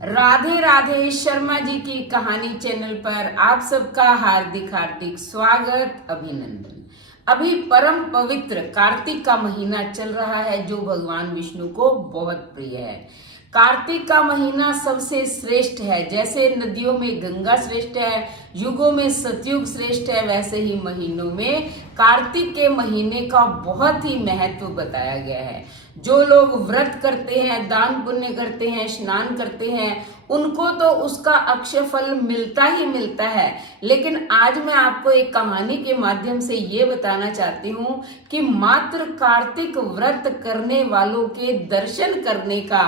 राधे राधे। शर्मा जी की कहानी चैनल पर आप सबका हार्दिक हार्दिक स्वागत, अभिनंदन। अभी परम पवित्र कार्तिक का महीना चल रहा है जो भगवान विष्णु को बहुत प्रिय है। कार्तिक का महीना सबसे श्रेष्ठ है। जैसे नदियों में गंगा श्रेष्ठ है, युगों में सतयुग श्रेष्ठ है, वैसे ही महीनों में कार्तिक के महीने का बहुत ही महत्व बताया गया है। जो लोग व्रत करते हैं, दान पुण्य करते हैं, स्नान करते हैं, उनको तो उसका अक्षय फल मिलता ही मिलता है। लेकिन आज मैं आपको एक कहानी के माध्यम से ये बताना चाहती हूँ कि मात्र कार्तिक व्रत करने वालों के दर्शन करने का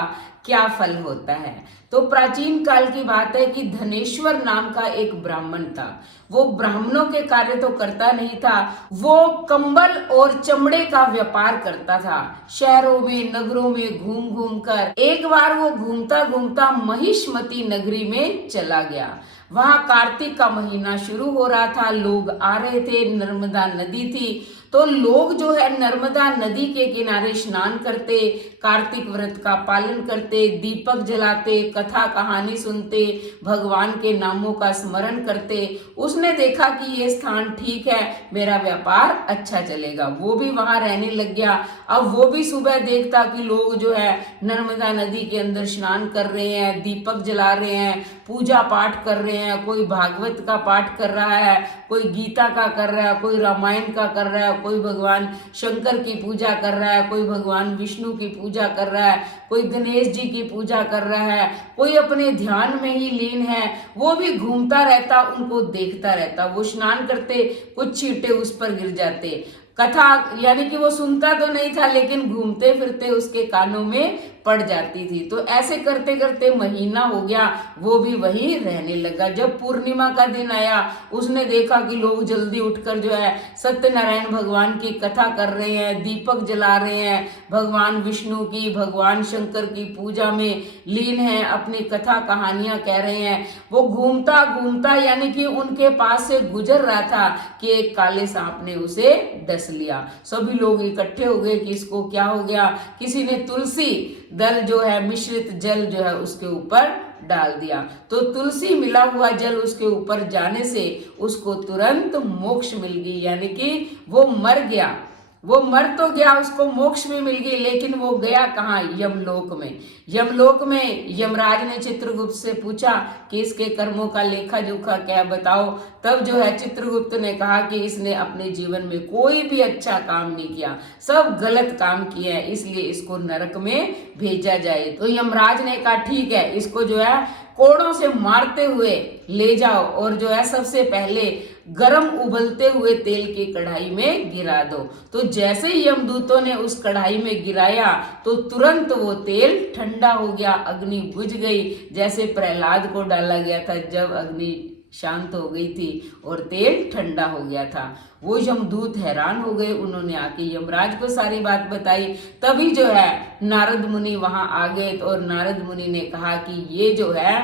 क्या फल होता है। तो प्राचीन काल की बात है कि धनेश्वर नाम का एक ब्राह्मण था। वो ब्राह्मणों के कार्य तो करता नहीं था, वो कंबल और चमड़े का व्यापार करता था। शहरों में, नगरों में घूम घूम कर एक बार वो घूमता घूमता महिष्मती नगरी में चला गया। वहां कार्तिक का महीना शुरू हो रहा था, लोग आ रहे थे, नर्मदा नदी थी, तो लोग जो है नर्मदा नदी के किनारे स्नान करते, कार्तिक व्रत का पालन करते, दीपक जलाते, कथा कहानी सुनते, भगवान के नामों का स्मरण करते। उसने देखा कि ये स्थान ठीक है, मेरा व्यापार अच्छा चलेगा, वो भी वहां रहने लग गया। अब वो भी सुबह देखता कि लोग जो है नर्मदा नदी के अंदर स्नान कर रहे हैं, दीपक जला रहे हैं, पूजा पाठ कर रहे हैं, कोई भागवत का पाठ कर रहा है, कोई गीता का कर रहा है, कोई रामायण का कर रहा है, कोई भगवान शंकर की पूजा कर रहा है, कोई भगवान विष्णु की पूजा कर रहा है, कोई गणेश जी की पूजा कर रहा है, कोई अपने ध्यान में ही लीन है। वो भी घूमता रहता, उनको देखता रहता। वो स्नान करते, कुछ छींटे उस पर गिर जाते। कथा यानी कि वो सुनता तो नहीं था, लेकिन घूमते फिरते उसके कानों में पड़ जाती थी। तो ऐसे करते करते महीना हो गया, वो भी वहीं रहने लगा। जब पूर्णिमा का दिन आया, उसने देखा कि लोग जल्दी उठकर जो है सत्यनारायण भगवान की कथा कर रहे हैं, दीपक जला रहे हैं, भगवान विष्णु की, भगवान शंकर की पूजा में लीन है, अपनी कथा कहानियां कह रहे हैं। वो घूमता घूमता यानी कि उनके पास से गुजर रहा था कि एक काले सांप ने उसे डस लिया। सभी लोग इकट्ठे हो गए कि इसको क्या हो गया। किसी ने तुलसी दल जो है, मिश्रित जल जो है उसके ऊपर डाल दिया, तो तुलसी मिला हुआ जल उसके ऊपर जाने से उसको तुरंत मोक्ष मिल गई, यानी कि वो मर गया। वो मर तो गया, उसको मोक्ष भी मिल गई, लेकिन वो गया कहाँ? यमलोक में। यमलोक में यमराज ने चित्रगुप्त से पूछा कि इसके कर्मों का लेखा जोखा क्या, बताओ। तब जो है चित्रगुप्त ने कहा कि इसने अपने जीवन में कोई भी अच्छा काम नहीं किया, सब गलत काम किए हैं, इसलिए इसको नरक में भेजा जाए। तो यमराज ने कहा ठीक है, इसको जो है कोड़ों से मारते हुए ले जाओ और जो है सबसे पहले गरम उबलते हुए तेल की कढ़ाई में गिरा दो। तो जैसे ही यमदूतों ने उस कढ़ाई में गिराया तो तुरंत वो तेल ठंडा हो गया, अग्नि बुझ गई। जैसे प्रहलाद को डाला गया था जब अग्नि शांत हो गई थी और तेल ठंडा हो गया था। वो यमदूत हैरान हो गए, उन्होंने आके यमराज को सारी बात बताई। तभी जो है नारद मुनि वहां आ गए और नारद मुनि ने कहा कि ये जो है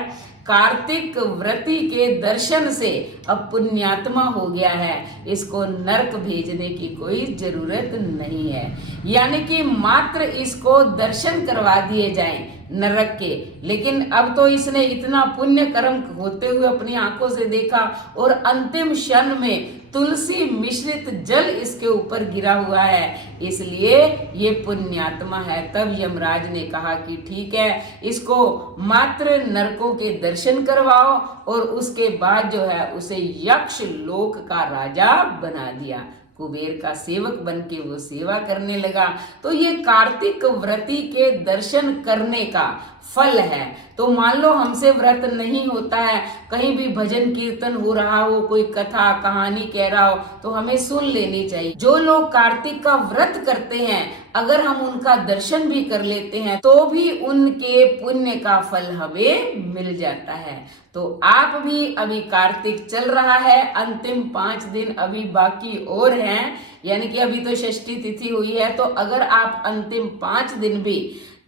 कार्तिक व्रती के दर्शन से अब पुण्यात्मा हो गया है, इसको नरक भेजने की कोई जरूरत नहीं है। यानी कि मात्र इसको दर्शन करवा दिए जाएं नरक के। लेकिन अब तो इसने इतना पुण्य कर्म होते हुए अपनी आंखों से देखा और अंतिम क्षण में तुलसी मिश्रित जल इसके ऊपर गिरा हुआ है, इसलिए ये पुण्यात्मा है। तब यमराज ने कहा कि ठीक है, इसको मात्र नरकों के दर्शन करवाओ और उसके बाद जो है उसे यक्ष लोक का राजा बना दिया। कुबेर का सेवक बन के वो सेवा करने लगा। तो ये कार्तिक व्रती के दर्शन करने का फल है। तो मान लो हमसे व्रत नहीं होता है, कहीं भी भजन कीर्तन हो रहा हो, कोई कथा कहानी कह रहा हो, तो हमें सुन लेनी चाहिए। जो लोग कार्तिक का व्रत करते हैं, अगर हम उनका दर्शन भी कर लेते हैं तो भी उनके पुण्य का फल हमें मिल जाता है। तो आप भी, अभी कार्तिक चल रहा है, अंतिम 5 दिन अभी बाकी और हैं, यानी कि अभी तो षष्ठी तिथि हुई है। तो अगर आप अंतिम 5 दिन भी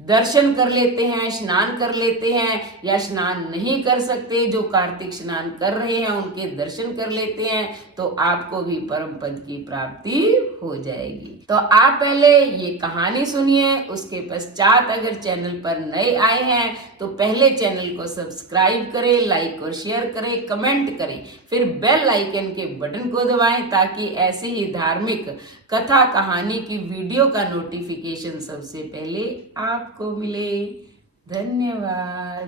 दर्शन कर लेते हैं, स्नान कर लेते हैं, या स्नान नहीं कर सकते, जो कार्तिक स्नान कर रहे हैं उनके दर्शन कर लेते हैं, तो आपको भी परम पद की प्राप्ति हो जाएगी। तो आप पहले ये कहानी सुनिए, उसके पश्चात अगर चैनल पर नए आए हैं तो पहले चैनल को सब्सक्राइब करें, लाइक और शेयर करें, कमेंट करें, फिर बेल आइकन के बटन को दबाएं ताकि ऐसी ही धार्मिक कथा कहानी की वीडियो का नोटिफिकेशन सबसे पहले आपको मिले। धन्यवाद।